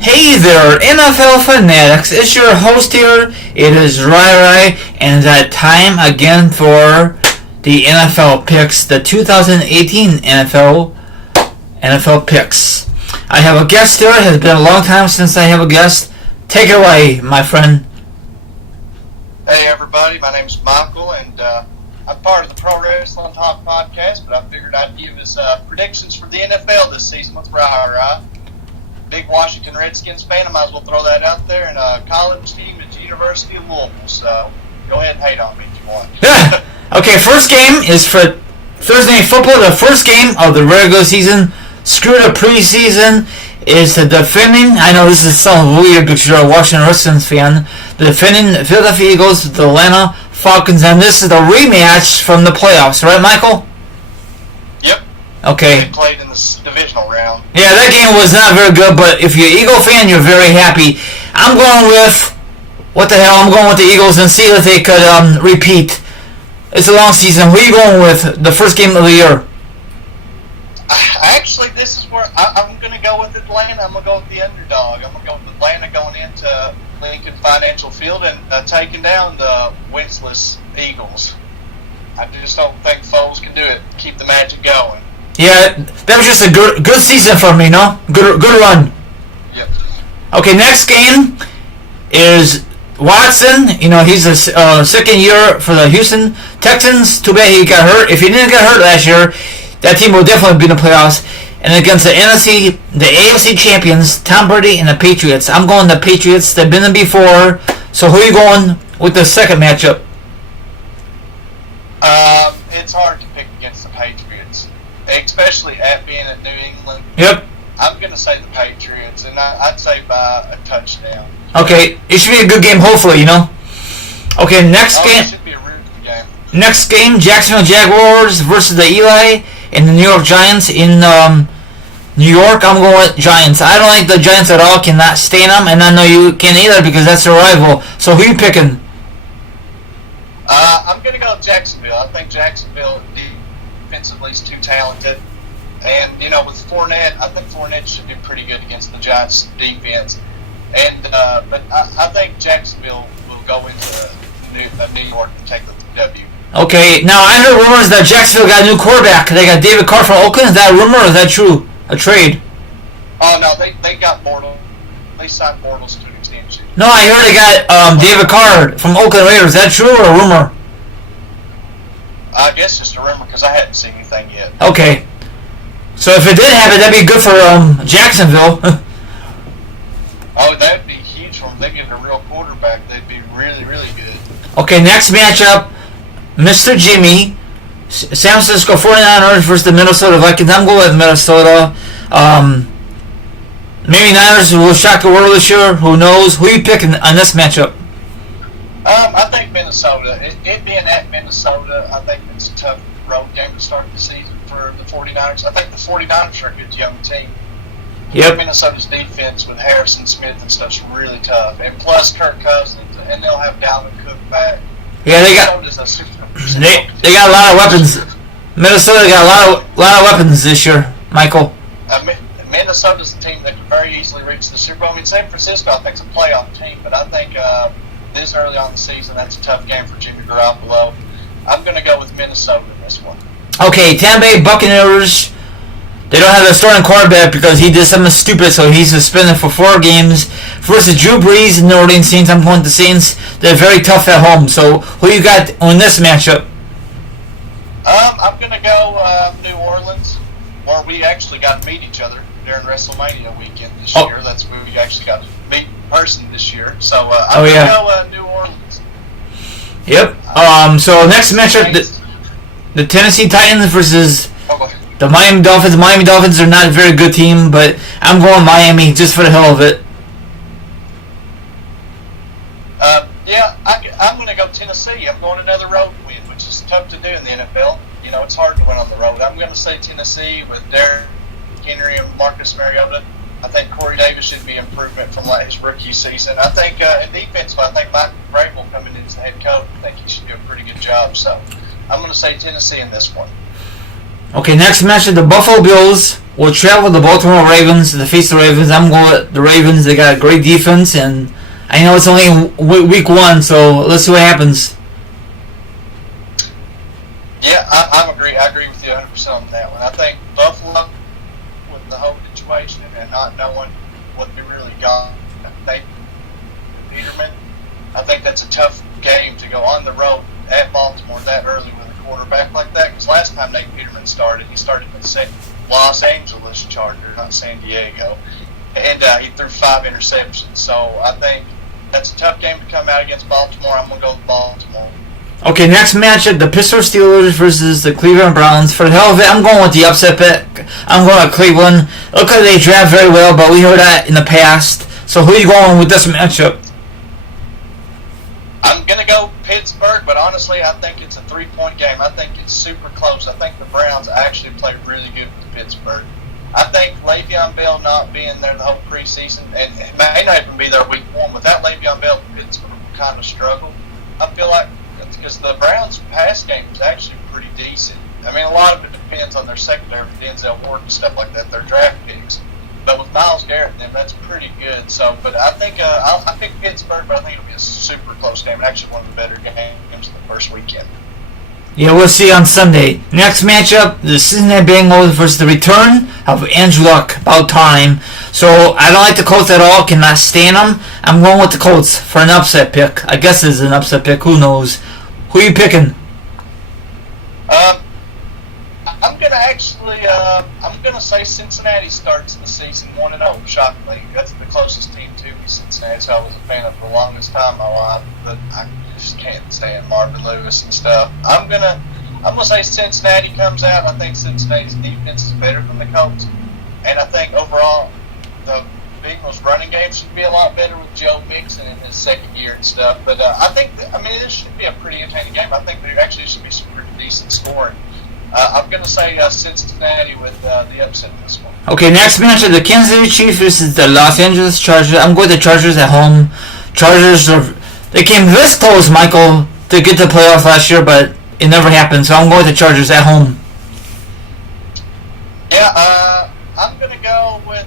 Hey there, NFL fanatics. It's your host here. It is Ryry, and it's time again for the NFL picks, the 2018 NFL picks. I have a guest here. It has been a long time since I have a guest. Take it away, my friend. Hey everybody, my name's Michael, and I'm part of the Pro Wrestling Talk podcast, but I figured I'd give us predictions for the NFL this season with Ryry. Big Washington Redskins fan, I might as well throw that out there, and college team at the University of Louisville, so go ahead and hate on me if you want. Okay, first game is for Thursday Night Football, the first game of the regular season. Screw the preseason. Is the defending, I know this is sounds weird because you're a Washington Redskins fan, the defending Philadelphia Eagles with the Atlanta Falcons, and this is the rematch from the playoffs, right, Michael? Yep. Okay. They played in the divisional round. Yeah, that game was not very good, but if you're an Eagle fan, you're very happy. I'm going with, I'm going with the Eagles and see if they could repeat. It's a long season. Who are you going with the first game of the year? Actually, this is where I'm going to go with Atlanta. I'm going to go with the underdog. I'm going to go with Atlanta going into Lincoln Financial Field and taking down the winless Eagles. I just don't think Foles can do it. Keep the magic going. Yeah, that was just a good season for me, no? Good run. Yep. Okay, next game is Watson. You know, he's a second year for the Houston Texans. Too bad he got hurt. If he didn't get hurt last year, that team will definitely be in the playoffs. And against the AFC champions, Tom Brady and the Patriots. I'm going the Patriots. They've been there before. So who are you going with the second matchup? It's hard to pick against the Patriots, especially at being at New England. Yep. I'm going to say the Patriots, and I'd say by a touchdown. Okay, it should be a good game, hopefully, you know. Okay, next game. It should be a really good game. Next game, Jacksonville Jaguars versus the Eli and the New York Giants in New York. I'm going with Giants. I don't like the Giants at all. Cannot stand them, and I know you can't either because that's their rival. So who are you picking? I'm going to go with Jacksonville. I think Jacksonville defensively is too talented. And, you know, with Fournette, I think Fournette should do pretty good against the Giants' defense. And but I think Jacksonville will go into New York and take the W. Okay, now I heard rumors that Jacksonville got a new quarterback. They got David Carr from Oakland. Is that a rumor or is that true? A trade? Oh, no, they got Bortles. They signed Bortles to an extension. No, I heard they got David Carr from Oakland Raiders. Is that true or a rumor? I guess just a rumor because I hadn't seen anything yet. Okay. So if it did happen, that'd be good for Jacksonville. Oh, that'd be huge for them. They get a real quarterback. They'd be really, really good. Okay, next matchup, Mr. Jimmy, San Francisco 49ers versus the Minnesota Vikings. I'm going with Minnesota. Maybe Niners will shock the world this year. Who knows? Who are you picking on this matchup? I think Minnesota. It being at Minnesota, I think it's a tough road game to start the season for the 49ers. I think the 49ers are a good young team. Yep. Minnesota's defense with Harrison Smith and stuff's really tough. And plus Kirk Cousins, and they'll have Dalvin Cook back. Yeah, they got a lot of weapons. Minnesota got a lot of weapons this year, Michael. Minnesota's a team that could very easily reach the Super Bowl. I mean, San Francisco, I think, is a playoff team, but I think this early on in the season, that's a tough game for Jimmy Garoppolo. I'm going to go with Minnesota in this one. Okay, Tampa Bay Buccaneers. They don't have their starting quarterback because he did something stupid, so he's suspended for 4 games. Versus Drew Brees and New Orleans Saints. I'm going to the Saints. They're very tough at home. So who you got on this matchup? I'm going to go New Orleans, where we actually got to meet each other during WrestleMania weekend this year. That's where we actually got to meet in person this year. So I'm going to go New Orleans. Yep. So next matchup, the Tennessee Titans versus the Miami Dolphins. The Miami Dolphins are not a very good team, but I'm going Miami just for the hell of it. I'm going to go Tennessee. I'm going another road win, which is tough to do in the NFL. You know, it's hard to win on the road. I'm going to say Tennessee with Derrick Henry and Marcus Mariota. I think Corey Davis should be improvement from his rookie season. I think in defense, I think Mike Vrabel coming in as the head coach. I think he should do a pretty good job. So I'm going to say Tennessee in this one. Okay, next match, the Buffalo Bills will travel to the Baltimore Ravens to face the Ravens. I'm going with the Ravens. They got a great defense, and I know it's only week one, so let's see what happens. Yeah, I agree. I agree with you 100% on that one. I think Buffalo, with the whole situation and not knowing what they really got, I think Peterman, I think that's a tough game to go on the road at Baltimore that early with a quarterback like that. Because last time Nate Peterman started, he started with Los Angeles Chargers, not San Diego, and he threw 5 interceptions. So I think that's a tough game to come out against Baltimore. I'm going to go with Baltimore. Okay, next matchup, the Pittsburgh Steelers versus the Cleveland Browns. For the hell of it, I'm going with the upset pick. I'm going with Cleveland. Look like they draft very well, but we heard that in the past. So who are you going with this matchup? I'm going to go Pittsburgh, but honestly, I think it's a 3-point game. I think it's super close. I think the Browns actually played really good with Pittsburgh. I think Le'Veon Bell not being there the whole preseason, and it may not even be there week one. Without Le'Veon Bell, Pittsburgh will kind of struggle. I feel like because the Browns' pass game is actually pretty decent. I mean, a lot of it depends on their secondary, Denzel Ward and stuff like that, their draft picks. But with Myles Garrett, then that's pretty good. So, but I think I pick Pittsburgh, but I think it'll be a super close game. Actually, one of the better games of the first weekend. Yeah, we'll see on Sunday. Next matchup, the Cincinnati Bengals versus the return of Andrew Luck. About time. So I don't like the Colts at all. Cannot stand them. I'm going with the Colts for an upset pick. I guess it's an upset pick. Who knows? Who are you picking? I'm gonna actually, I'm gonna say Cincinnati starts the season 1-0. Shockingly, that's the closest team to me, Cincinnati. So I was a fan of for the longest time in my life, but I just can't stand Marvin Lewis and stuff. I'm gonna say Cincinnati comes out. I think Cincinnati's defense is better than the Colts, and I think overall the Bengals running game should be a lot better with Joe Mixon in his second year and stuff. But I think, this should be a pretty entertaining game. I think there actually should be some pretty decent scoring. I'm going to say Cincinnati with the upset in this one. Okay, next matchup, the Kansas City Chiefs versus the Los Angeles Chargers. I'm going with the Chargers at home. They came this close, Michael, to get to the playoffs last year, but it never happened. So I'm going with the Chargers at home. Yeah, I'm going to go with.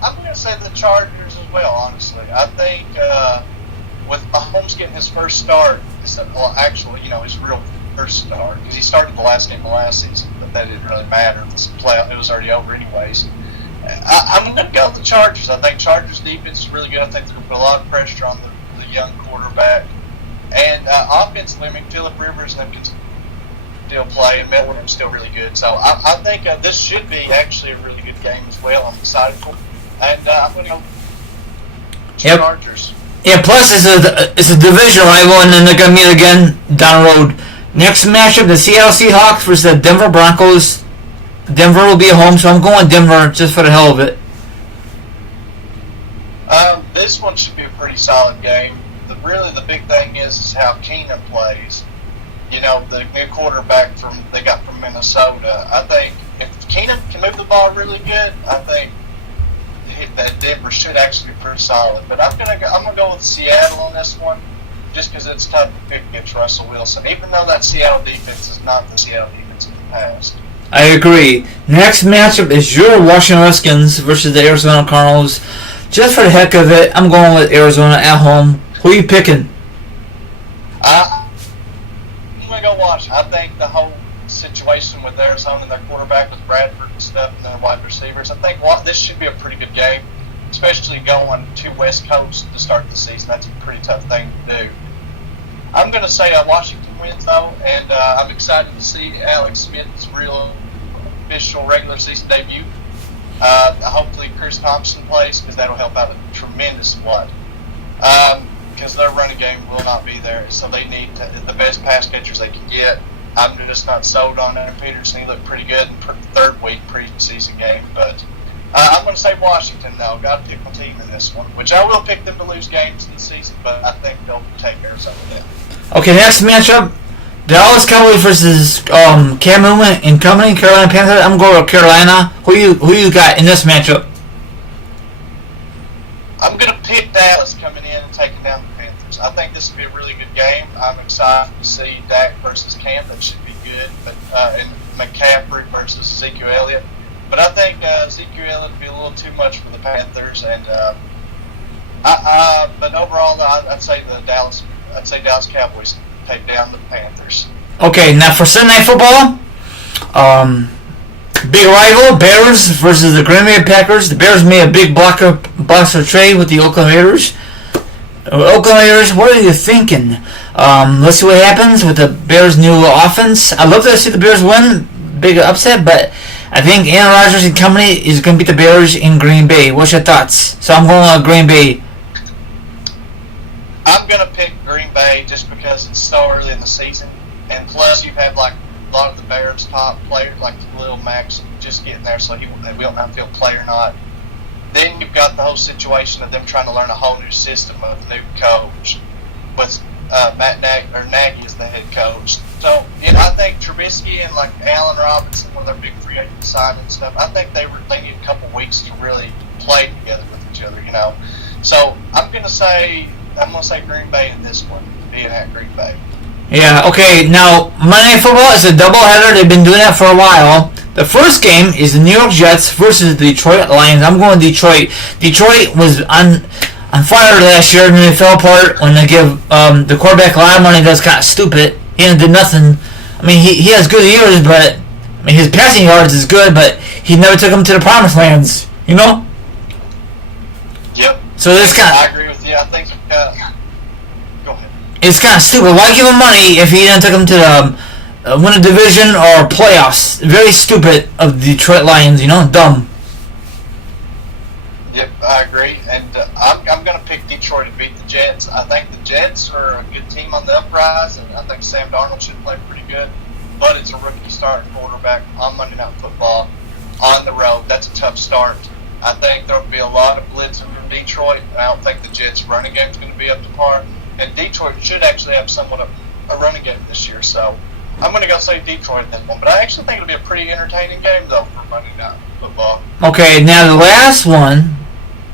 I'm going to say the Chargers as well. Honestly, I think with Mahomes getting his first start, actually, his real first start, because he started the last game of last season, but that didn't really matter. It was already over anyways. I'm going to go with the Chargers. I think Chargers defense is really good. I think they're going to put a lot of pressure on the young quarterback. And offensively, Phillip Rivers and them can still play, and Miller is still really good. So I think this should be actually a really good game as well. I'm excited for it. And I'm going to go Chargers. Yeah, plus it's a division rival, and then they're going to meet again down the road. Next matchup, the Seattle Seahawks versus the Denver Broncos. Denver will be at home, so I'm going Denver just for the hell of it. This one should be a pretty solid game. The big thing is how Keenum plays. The new quarterback they got from Minnesota. I think if Keenum can move the ball really good, I think that Denver should actually be pretty solid. But I'm gonna go with Seattle on this one, just because it's tough to pick against Russell Wilson, even though that Seattle defense is not the Seattle defense of the past. I agree. Next matchup is your Washington Redskins versus the Arizona Cardinals. Just for the heck of it, I'm going with Arizona at home. Who are you picking? I'm going to go Washington. I think the whole situation with Arizona and their quarterback with Bradford and stuff and their wide receivers, I think this should be a pretty good game, especially going to West Coast to start the season. That's a pretty tough thing to do. I'm going to say Washington wins, though, and I'm excited to see Alex Smith's real official regular season debut. Hopefully Chris Thompson plays, because that'll help out a tremendous lot. Because their running game will not be there, so they need the best pass catchers they can get. I'm just not sold on Aaron Peterson. He looked pretty good in the third week preseason game, but I'm going to say Washington, though. Got to pick my team in this one, which I will pick them to lose games in the season, but I think they'll take Arizona down. Okay, next matchup, Dallas Cowboys versus Cam Newton and company, Carolina Panthers. I'm going with Carolina. Who you got in this matchup? I'm going to pick Dallas coming in and taking down the Panthers. I think this will be a really good game. I'm excited to see Dak versus Cam. That should be good. But and McCaffrey versus Ezekiel Elliott. But I think Ezekiel Elliott would be a little too much for the Panthers, and but overall, I'd say Dallas Cowboys take down the Panthers. Okay, now for Sunday Night Football, big rival Bears versus the Green Bay Packers. The Bears made a big blocker trade with the Oakland Raiders. Oakland Raiders, what are you thinking? Let's see what happens with the Bears' new offense. I'd love to see the Bears win, big upset, but I think Aaron Rodgers and company is going to beat the Bears in Green Bay. What's your thoughts? So I'm going with Green Bay. I'm going to pick Green Bay just because it's so early in the season, and plus you've had like a lot of the Bears' top players, like Lil Max, just getting there, so we don't know if he'll play or not. Then you've got the whole situation of them trying to learn a whole new system of the new coach, with Nagy as the head coach. So I think Trubisky and like Allen Robinson, with their big free agent signing and stuff, I think they need a couple weeks to really play together with each other. So I'm gonna say Green Bay in this one, being at Green Bay. Yeah, okay, now Monday Night Football is a doubleheader. They've been doing that for a while. The first game is the New York Jets versus the Detroit Lions. I'm going Detroit. Detroit was on fire last year, and then they fell apart when they give the quarterback a lot of money. That's kind of stupid. He did nothing. I mean, he has good years, but his passing yards is good, but he never took them to the promised lands. Yep. So this I agree with you. I think. Go ahead. It's kind of stupid. Why give him money if he didn't take them to the win a division or playoffs? Very stupid of the Detroit Lions. Dumb. Yep, I agree, and I'm going to pick Detroit to beat the Jets. I think the Jets are a good team on the uprise, and I think Sam Darnold should play pretty good, but it's a rookie starting quarterback on Monday Night Football on the road. That's a tough start. I think there will be a lot of blitzing from Detroit, and I don't think the Jets' running game is going to be up to par, and Detroit should actually have somewhat of a running game this year, so I'm going to go say Detroit in that one, but I actually think it'll be a pretty entertaining game, though, for Monday Night Football. Okay, now the last one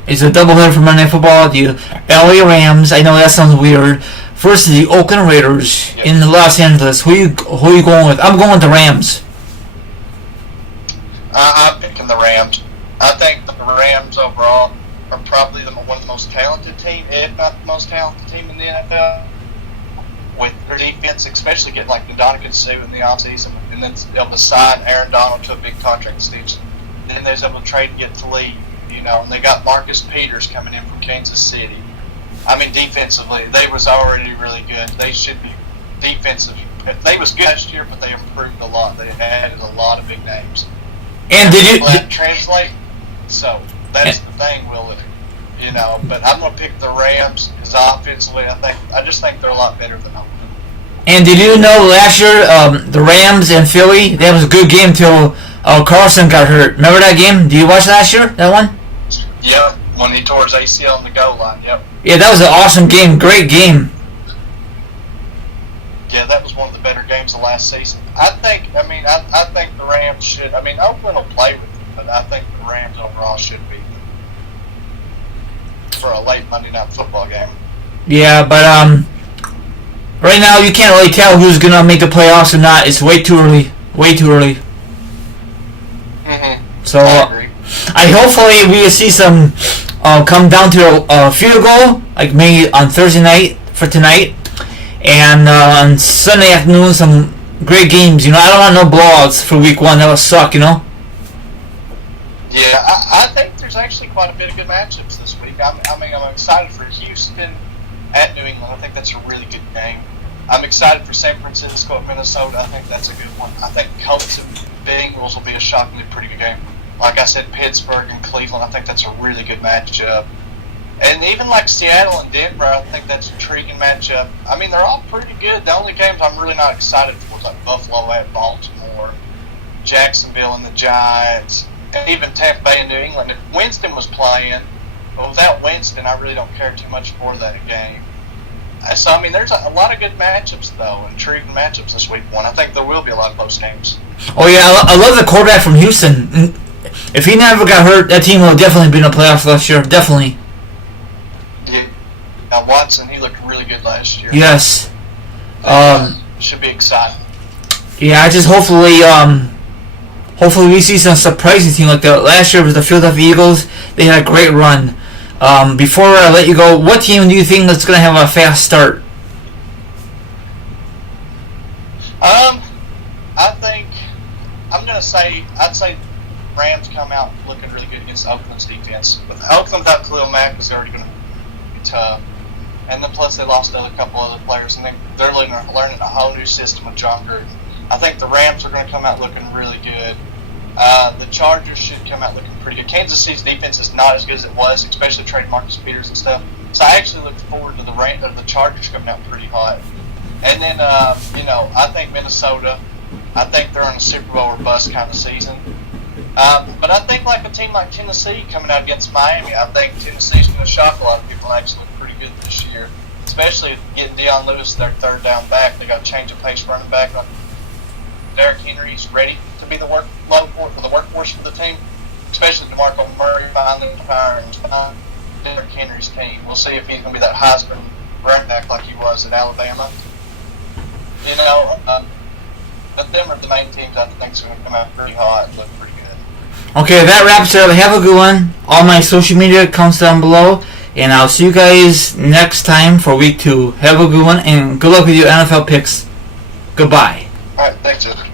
is a doubleheader for Monday Night Football. The LA Rams, I know that sounds weird, versus the Oakland Raiders in Los Angeles. Who are you going with? I'm going with the Rams. I'm picking the Rams. I think the Rams overall are probably one of the most talented team, if not the most talented team in the NFL. With their defense, especially getting like Ndamukong Suh in the offseason, and then able to sign Aaron Donald to a big contract extension. Then they was able to trade and get to lead. And they got Marcus Peters coming in from Kansas City. I mean, defensively, they was already really good. They should be defensive. They was good last year, but they improved a lot. They added a lot of big names. And did translate? So that's the thing, will it? But I'm going to pick the Rams because offensively, I just think they're a lot better than Oakland. And did you know last year the Rams and Philly, that was a good game till Carlson got hurt. Remember that game? Did you watch last year? That one? Yep, when he tore his ACL on the goal line. Yep. Yeah, that was an awesome game. Great game. Yeah, that was one of the better games of last season. I think the Rams should. Oakland will play with them, but I think the Rams overall should be for a late Monday Night Football game. Yeah, but right now you can't really tell who's gonna make the playoffs or not. It's way too early. Way too early. So I hopefully we will see some come down to a field goal, like maybe on Thursday night for tonight, and on Sunday afternoon some great games. I don't want no blowouts for week one. That would suck. Yeah, I think there's actually quite a bit of good matchups this week. I'm excited for Houston at New England. I think that's a really good game. I'm excited for San Francisco at Minnesota. I think that's a good one. I think Colts and Bengals will be a shockingly pretty good game. Like I said, Pittsburgh and Cleveland, I think that's a really good matchup. And even like Seattle and Denver, I think that's an intriguing matchup. They're all pretty good. The only games I'm really not excited for is like Buffalo at Baltimore, Jacksonville and the Giants, and even Tampa Bay and New England. If Winston was playing, but without Winston, I really don't care too much for that game. So, there's a lot of good matchups, though, intriguing matchups this week one. I think there will be a lot of close games. Oh, yeah, I love the quarterback from Houston. If he never got hurt, that team would have definitely been in the playoffs last year. Definitely. Yeah. Now, Watson, he looked really good last year. Yes. Should be exciting. Yeah, I just hopefully hopefully we see some surprising team like that. Last year was the Philadelphia Eagles. They had a great run. Before I let you go, what team do you think that's going to have a fast start? I think I'd say Rams come out looking really good against Oakland's defense. With Oakland without Khalil Mack is already going to be tough, and then plus they lost a couple other players, and they're learning a whole new system with John Gruden. I think the Rams are going to come out looking really good. The Chargers should come out looking pretty good. Kansas City's defense is not as good as it was, especially trading Marcus Peters and stuff. So I actually look forward to the Chargers coming out pretty hot. And then, I think Minnesota, I think they're on a Super Bowl or bust kind of season. But I think like a team like Tennessee coming out against Miami, I think Tennessee's going to shock a lot of people and actually look pretty good this year. Especially getting Deion Lewis, their third down back. They got a change of pace running back on Derrick Henry's ready to be the workhorse for the team. Especially DeMarco Murray finally retiring Derrick Henry's team. We'll see if he's going to be that Heisman running back like he was at Alabama. But them are the main teams I think are going to come out pretty hot and look pretty good. Okay, that wraps it up. Have a good one. All my social media accounts down below. And I'll see you guys next time for week 2. Have a good one, and good luck with your NFL picks. Goodbye. All right, thanks, Joseph.